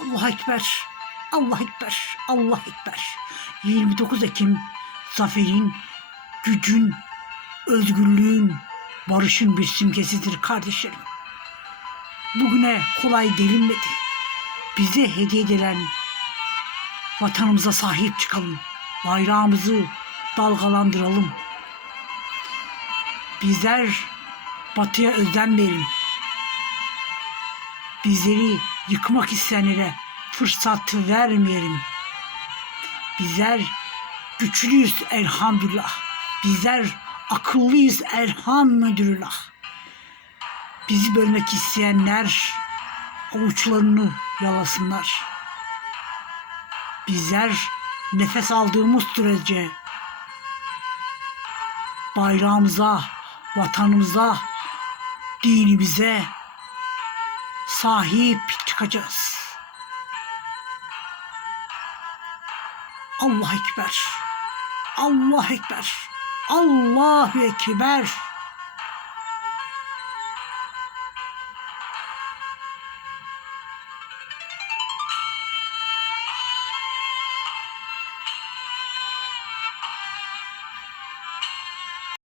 Allah Ekber. Allah Ekber. Allah Ekber. 29 Ekim zaferin, gücün, özgürlüğün, barışın bir simgesidir kardeşlerim. Bugüne kolay gelinmedi. Bize hediye edilen vatanımıza sahip çıkalım. Bayrağımızı dalgalandıralım. Bizler batıya özenmeyelim. Bizleri yıkmak isteyenlere fırsat vermeyelim. Bizler güçlüyüz elhamdülillah. Bizler akıllıyız elhamdülillah. Bizi bölmek isteyenler avuçlarını yalasınlar. Bizler nefes aldığımız sürece bayrağımıza, vatanımıza, dinimize sahip çıkacağız. Allah Ekber. Allah Ekber. Allahu Ekber.